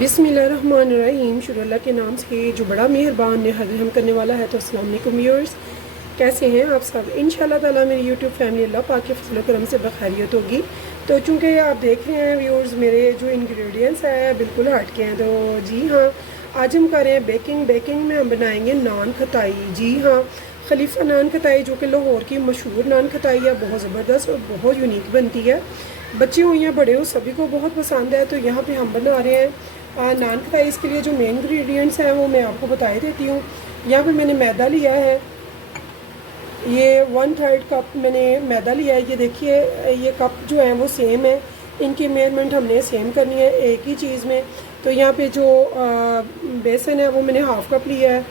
बिस्मिल्लाहिर्रहमानिर्रहीम। शुरू अल्लाह के नाम से जो बड़ा मेहरबान रहम करने वाला है। तो अस्सलाम वालेकुम व्यूअर्स, कैसे हैं आप सब? इंशाल्लाह ताला मेरी यूट्यूब फैमिली अल्लाह पाक के फजल करम से बखैरियत होगी। तो चूँकि आप देख रहे हैं व्यूअर्स, मेरे जो इंग्रेडिएंट्स हैं बिल्कुल हट के हैं। तो जी हाँ, आज हम कर रहे हैं बेकिंग में हम बनाएंगे नान खताई। जी हाँ, खलीफा नान खताई जो कि लाहौर की मशहूर नान खताई है, बहुत ज़बरदस्त और बहुत यूनिक बनती है। बच्चे हो या बड़े हो सभी को बहुत पसंद है। तो यहाँ पे हम बना रहे हैं नान खताई। इसके लिए जो मेन इंग्रेडिएंट्स हैं वो मैं आपको बता देती हूँ। यहाँ पे मैंने मैदा लिया है, ये 1/3 कप मैंने मैदा लिया है। ये देखिए, ये कप जो है वो सेम है, इनकी मेजरमेंट हमने सेम करनी है एक ही चीज़ में। तो यहाँ पे जो बेसन है वो मैंने हाफ़ कप लिया है।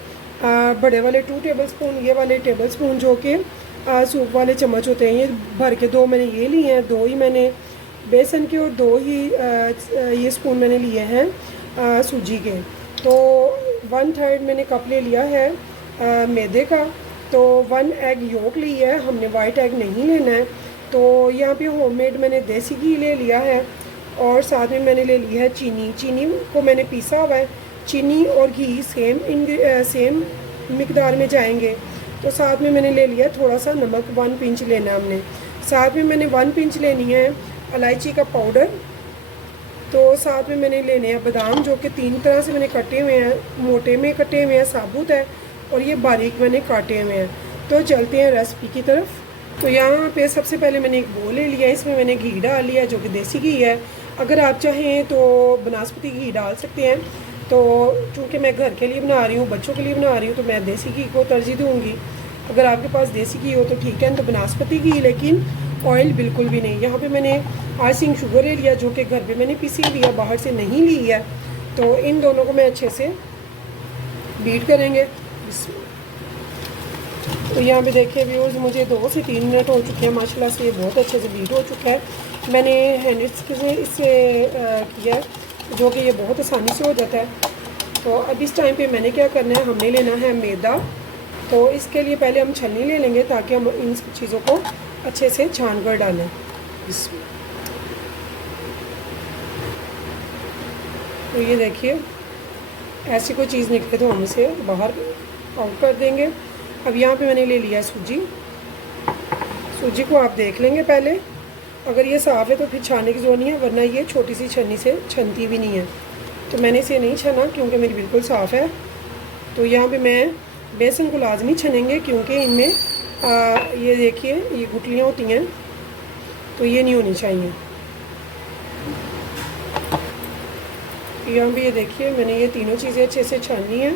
बड़े वाले 2 टेबलस्पून, ये वाले टेबलस्पून जो कि सूप वाले चम्मच होते हैं, ये भर के 2 मैंने ये लिए हैं। 2 ही मैंने बेसन के और 2 ही ये स्पून मैंने लिए हैं सूजी के। तो 1/3 मैंने कप ले लिया है मैदे का। तो 1 एग योक लिया है हमने, वाइट एग नहीं लेना है। तो यहाँ पे होममेड मैंने देसी घी ले लिया है और साथ में मैंने ले लिया है चीनी को मैंने पीसा हुआ है। चीनी और घी सेम मिकदार में जाएंगे। तो साथ में मैंने ले लिया थोड़ा सा नमक, 1 पिंच लेना हमने। साथ में मैंने 1 पिंच लेनी है इलायची का पाउडर। तो साथ में मैंने लेने हैं बादाम जो कि 3 तरह से मैंने कटे हुए हैं, मोटे में कटे हुए हैं, साबुत है, और ये बारीक मैंने काटे हुए हैं। तो चलते हैं रेसिपी की तरफ। तो यहाँ पे सबसे पहले मैंने एक बोल ले लिया, इसमें मैंने घी डाल लिया जो कि देसी घी है। अगर आप चाहें तो बनास्पति घी डाल सकते हैं। तो चूँकि मैं घर के लिए बना रही हूँ, बच्चों के लिए बना रही हूँ, तो मैं देसी घी को तरजीह दूँगी। अगर आपके पास देसी घी हो तो ठीक है, तो बनास्पति घी, लेकिन ऑयल बिल्कुल भी नहीं। यहाँ पे मैंने आइसिंग शुगर ले लिया जो कि घर पे मैंने पीसी लिया, बाहर से नहीं ली है। तो इन दोनों को मैं अच्छे से बीट करेंगे। तो यहाँ पे देखिए व्यूअर्स, मुझे 2 से 3 मिनट हो चुके हैं माशाल्लाह से, ये बहुत अच्छे से बीट हो चुका है। मैंने हैंड से इससे किया है जो कि ये बहुत आसानी से हो जाता है। तो अब इस टाइम पे मैंने क्या करना है, हमने लेना है मैदा। तो इसके लिए पहले हम छलनी ले लेंगे ताकि हम इन सब चीज़ों को अच्छे से छान कर डालें। तो ये देखिए, ऐसी कोई चीज़ निकले तो हम इसे बाहर आउट कर देंगे। अब यहाँ पे मैंने ले लिया सूजी को आप देख लेंगे पहले, अगर ये साफ़ है तो फिर छानने की ज़रूरत नहीं है, वरना ये छोटी सी छन्नी से छनती भी नहीं है। तो मैंने इसे नहीं छना क्योंकि मेरी बिल्कुल साफ़ है। तो यहाँ पे मैं बेसन को लाजमी छनेंगे क्योंकि इनमें ये देखिए ये गुठलियाँ होती हैं, तो ये नहीं होनी चाहिए। यहाँ भी ये देखिए मैंने ये तीनों चीज़ें अच्छे से छाननी है।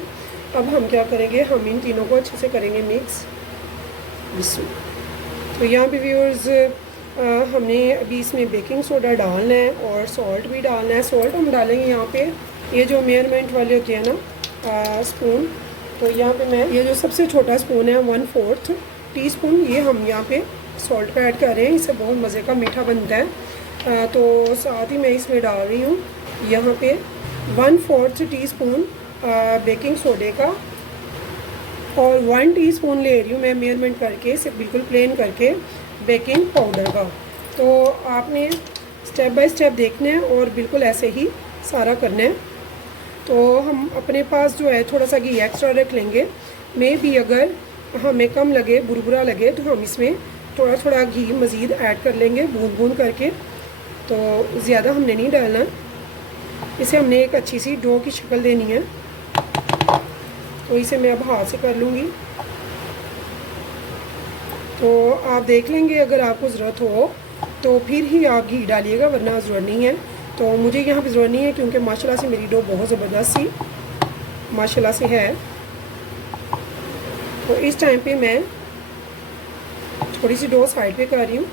अब हम क्या करेंगे, हम इन तीनों को अच्छे से करेंगे मिक्स। तो यहाँ पे व्यूअर्स हमने अभी इसमें बेकिंग सोडा डालना है और सॉल्ट भी डालना है। सॉल्ट हम डालेंगे यहाँ पे, ये जो मेजरमेंट वाले होते हैं ना स्पून, तो यहाँ पे मैं ये जो सबसे छोटा स्पून है 1/4 टीस्पून, ये हम यहाँ पे सॉल्ट का ऐड कर रहे हैं। इससे बहुत मज़े का मीठा बनता है। तो साथ ही मैं इसमें डाल रही हूँ यहाँ पे 1/4 टीस्पून बेकिंग सोडे का, और 1 टीस्पून ले रही हूँ मैं मेजरमेंट करके, इसे बिल्कुल प्लेन करके, बेकिंग पाउडर का। तो आपने स्टेप बाय स्टेप देखना है और बिल्कुल ऐसे ही सारा करना है। तो हम अपने पास जो है थोड़ा सा घी एक्स्ट्रा रख लेंगे। मे भी अगर हमें कम लगे, बुरबुरा लगे, तो हम इसमें थोड़ा थोड़ा घी मज़ीद ऐड कर लेंगे बूंद करके। तो ज़्यादा हमने नहीं डालना, इसे हमने एक अच्छी सी डो की शक्ल देनी है। तो इसे मैं अब हाथ से कर लूँगी। तो आप देख लेंगे, अगर आपको ज़रूरत हो तो फिर ही आप घी डालिएगा, वरना ज़रूरत नहीं है। तो मुझे यहाँ पे ज़रूरत नहीं है क्योंकि माशाल्लाह से मेरी डो बहुत ज़बरदस्त सी माशाल्लाह से है। तो इस टाइम पे मैं थोड़ी सी डो साइड पे कर रही हूँ।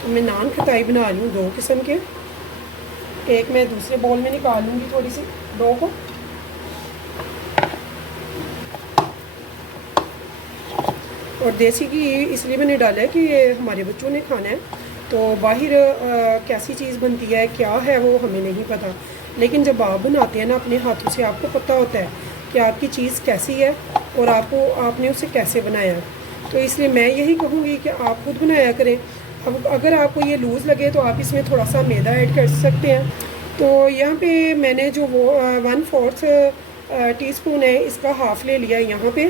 तो मैं नान खताई बना रही हूँ 2 किस्म के। एक मैं दूसरे बाउल में निकाल लूँगी थोड़ी सी डो को। और देसी घी इसलिए मैंने डाला है कि ये हमारे बच्चों ने खाना है। तो बाहर कैसी चीज़ बनती है, क्या है, वो हमें नहीं पता। लेकिन जब आप बनाते हैं ना अपने हाथों से, आपको पता होता है कि आपकी चीज़ कैसी है और आपने उसे कैसे बनाया। तो इसलिए मैं यही कहूँगी कि आप खुद बनाया करें। अब अगर आपको ये लूज़ लगे तो आप इसमें थोड़ा सा मैदा ऐड कर सकते हैं। तो यहाँ पे मैंने जो वो 1/4 टीस्पून है इसका हाफ़ ले लिया है यहाँ पे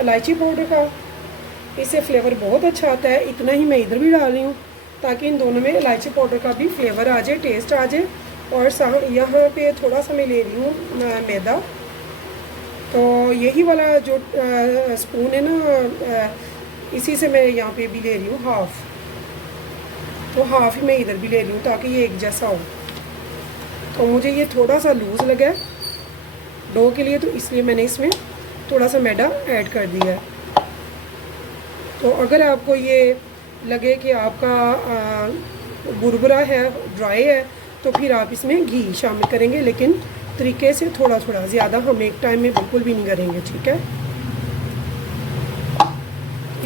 इलायची पाउडर का। इससे फ्लेवर बहुत अच्छा आता है। इतना ही मैं इधर भी डाल रही हूँ ताकि इन दोनों में इलायची पाउडर का भी फ्लेवर आ जाए, टेस्ट आ जाए। और यहाँ पे थोड़ा सा मैं ले रही हूँ मैदा। तो यही वाला जो स्पून है ना, इसी से मैं यहाँ पे भी ले रही हूँ हाफ़। तो हाफ़ ही मैं इधर भी ले रही हूँ ताकि ये एक जैसा हो। तो मुझे ये थोड़ा सा लूज़ लगा है डो के लिए, तो इसलिए मैंने इसमें थोड़ा सा मैदा ऐड कर दिया है। तो अगर आपको ये लगे कि आपका बुरबुरा है, ड्राई है, तो फिर आप इसमें घी शामिल करेंगे, लेकिन तरीके से थोड़ा थोड़ा, ज़्यादा हम एक टाइम में बिल्कुल भी नहीं करेंगे, ठीक है।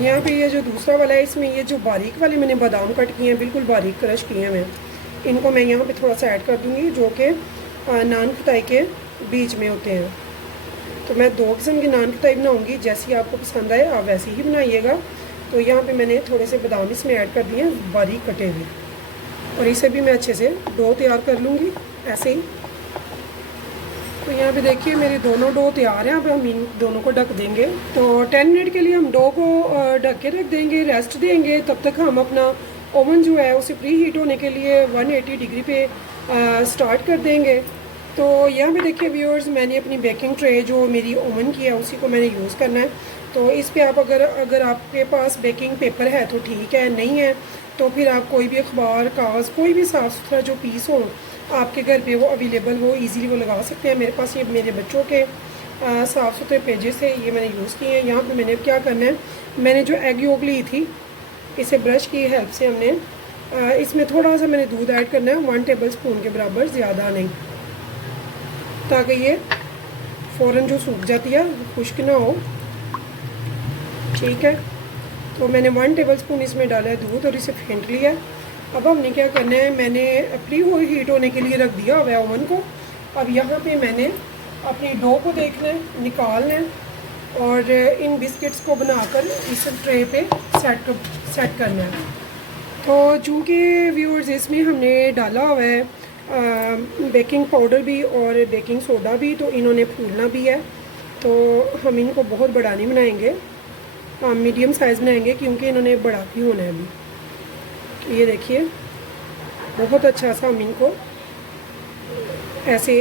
यहाँ पे ये जो दूसरा वाला है, इसमें ये जो बारीक वाले मैंने बादाम कट किए हैं, बिल्कुल बारीक क्रश किए हैं मैं, इनको मैं यहाँ पे थोड़ा सा ऐड कर दूँगी, जो कि नान खटाई के बीच में होते हैं। तो मैं 2 किस्म की नान खटाई बनाऊँगी, जैसी आपको पसंद आए आप वैसे ही बनाइएगा। तो यहाँ पे मैंने थोड़े से बादाम इसमें ऐड कर दिए हैं बारीक कटे हुए, और इसे भी मैं अच्छे से डो तैयार कर लूँगी ऐसे ही। तो यहाँ पे देखिए मेरे दोनों डो तैयार हैं। अब हम इन दोनों को ढक देंगे। तो 10 मिनट के लिए हम डो को ढक के रख देंगे, रेस्ट देंगे। तब तक हम अपना ओवन जो है उसे प्री हीट होने के लिए 180 डिग्री पे स्टार्ट कर देंगे। तो यहाँ पे देखिए व्यूअर्स, मैंने अपनी बेकिंग ट्रे जो मेरी ओवन की है उसी को मैंने यूज़ करना है। तो इस पे आप अगर आपके पास बेकिंग पेपर है तो ठीक है, नहीं है तो फिर आप कोई भी अखबार, कागज़, कोई भी साफ़ सुथरा जो पीस हो आपके घर पे वो अवेलेबल हो, इजीली वो लगा सकते हैं। मेरे पास ये मेरे बच्चों के साफ़ सुथरे पेजेस है, ये मैंने यूज़ किए हैं। यहाँ पे मैंने क्या करना है, मैंने जो एग योक ली थी, इसे ब्रश की हेल्प से हमने इसमें थोड़ा सा मैंने दूध ऐड करना है, 1 टेबल स्पून के बराबर, ज़्यादा नहीं, ताकि ये फ़ौरन जो सूख जाती है खुश्क ना हो, ठीक है। तो मैंने 1 टेबल स्पून इसमें डाला है दूध और इसे फेंट लिया है। अब हमने क्या करना है, मैंने प्री हीट होने के लिए रख दिया हुआ है ओवन को। अब यहाँ पे मैंने अपनी डो को देखना है, निकालना है और इन बिस्किट्स को बनाकर इस ट्रे पे सेट करना है। तो चूँकि व्यूअर्स इसमें हमने डाला हुआ है बेकिंग पाउडर भी और बेकिंग सोडा भी, तो इन्होंने फूलना भी है। तो हम इनको बहुत बड़ा नहीं बनाएंगे, मीडियम साइज़ बनाएंगे, क्योंकि इन्होंने बड़ा भी होना है अभी। तो ये देखिए बहुत अच्छा सा हम इनको ऐसे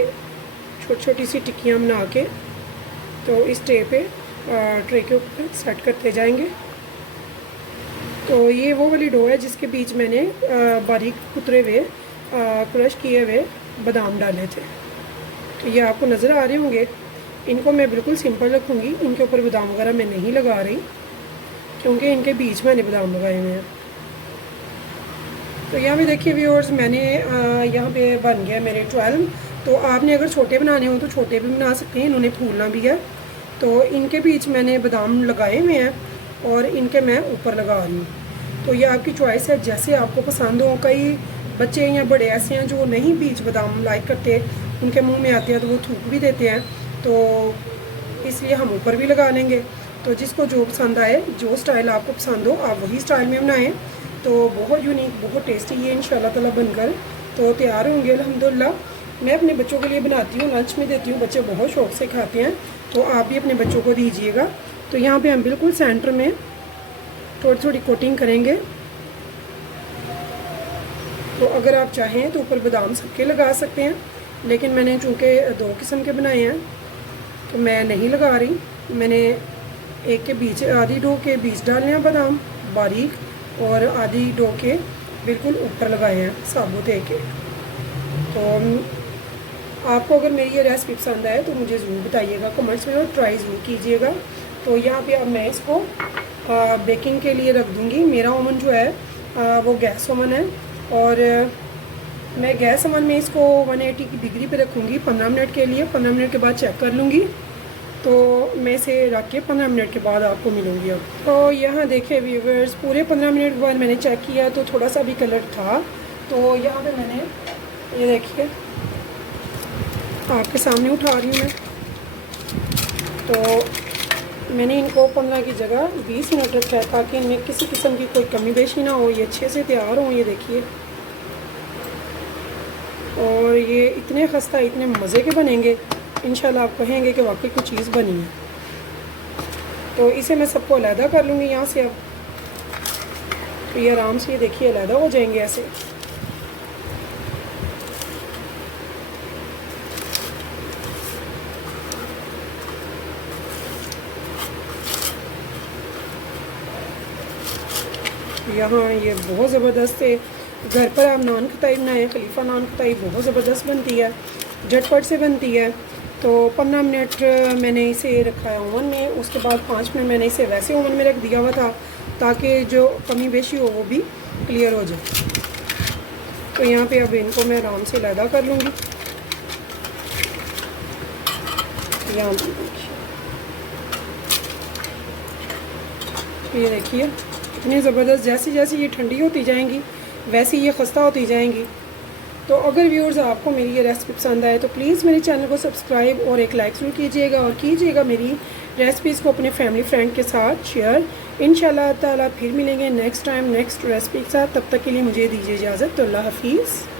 छोटी छोटी सी टिक्कियाँ बना के तो इस ट्रे के ऊपर सेट करते जाएंगे। तो ये वो वाली डो है जिसके बीच मैंने बारीक कुतरे हुए क्रश किए हुए बादाम डाले थे। तो ये आपको नज़र आ रहे होंगे। इनको मैं बिल्कुल सिंपल रखूँगी, इनके ऊपर बादाम वगैरह मैं नहीं लगा रही, क्योंकि इनके बीच में मैंने बादाम लगाए हुए हैं। तो यहाँ पे देखिए व्यूअर्स, मैंने यहाँ पे बन गया मेरे 12। तो आपने अगर छोटे बनाने हो तो छोटे भी बना सकते हैं, इन्होंने फूलना भी है। तो इनके बीच मैंने बादाम लगाए हुए हैं और इनके मैं ऊपर लगा रही हूँ। तो ये आपकी चॉइस है, जैसे आपको पसंद हो। कई बच्चे या बड़े ऐसे हैं जो नहीं बीच बादाम लाइक करते, उनके मुंह में आते हैं तो वो थूक भी देते हैं, तो इसलिए हम ऊपर भी लगा लेंगे। तो जिसको जो पसंद आए, जो स्टाइल आपको पसंद हो, आप वही स्टाइल में बनाएं। तो बहुत यूनिक, बहुत टेस्टी ये इंशाल्लाह ताला बनकर तो तैयार होंगे अल्हम्दुलिल्लाह। मैं अपने बच्चों के लिए बनाती हूँ, लंच में देती हूँ, बच्चे बहुत शौक़ से खाते हैं। तो आप भी अपने बच्चों को दीजिएगा। तो यहाँ पे हम बिल्कुल सेंटर में थोड़ी थोड़ी कोटिंग करेंगे। तो अगर आप चाहें तो ऊपर बादाम सबके लगा सकते हैं, लेकिन मैंने चूँकि 2 किस्म के बनाए हैं तो मैं नहीं लगा रही। मैंने एक के बीच, आधी डो के बीच डालने हैं बादाम बारीक, और आधी डो के बिल्कुल ऊपर लगाए हैं साबुत एक। तो आपको अगर मेरी ये रेसिपी पसंद आए तो मुझे ज़रूर बताइएगा कमेंट्स में, और ट्राई ज़रूर कीजिएगा। तो यहाँ पे अब मैं इसको बेकिंग के लिए रख दूँगी। मेरा ओवन जो है वो गैस ओवन है, और मैं गैस ओवन में इसको 180 की डिग्री पे रखूँगी 15 मिनट के लिए। 15 मिनट के बाद चेक कर लूँगी। तो मैं इसे रख के 15 मिनट के बाद आपको मिलूँगी। अब तो यहाँ देखें व्यूअर्स, पूरे 15 मिनट के बाद मैंने चेक किया तो थोड़ा सा भी कलर था। तो यहाँ पे मैंने ये देखिए आपके सामने उठा रही हूँ मैं। तो मैंने इनको 15 की जगह 20 मिनट रखा है, ताकि इनमें किसी किस्म की कोई कमी बेशी ना हो, ये अच्छे से तैयार हो। ये देखिए और ये इतने खस्ता, इतने मज़े के बनेंगे, इंशाल्लाह आप कहेंगे कि वाकई कुछ चीज़ बनी है। तो इसे मैं सबको अलहदा कर लूँगी यहाँ से। अब तो ये आराम से, ये देखिए, अलहदा हो जाएंगे ऐसे। यहाँ ये बहुत ज़बरदस्त है। घर पर आप नान खताई बनाएं, खलीफा नान खताई बहुत ज़बरदस्त बनती है, झटपट से बनती है। तो 15 मिनट मैंने इसे रखा है ओवन में, उसके बाद 5 मिनट मैंने इसे वैसे ओवन में रख दिया हुआ था ताकि जो कमी बेशी हो वो भी क्लियर हो जाए। तो यहाँ पे अब इनको मैं आराम से अलहदा कर लूँगी। यहाँ ये देखिए इतनी ज़बरदस्त, जैसे जैसे ये ठंडी होती जाएंगी वैसे ये खस्ता होती जाएंगी। तो अगर व्यूअर्स आपको मेरी ये रेसिपी पसंद आए तो प्लीज़ मेरे चैनल को सब्सक्राइब और एक लाइक ज़रूर कीजिएगा, और कीजिएगा मेरी रेसिपीज़ को अपने फैमिली फ्रेंड के साथ शेयर। इंशाल्लाह ताला फिर मिलेंगे नेक्स्ट टाइम नेक्स्ट रेसिपी के साथ। तब तक के लिए मुझे दीजिए इजाज़त। तो अल्लाह हाफिज़।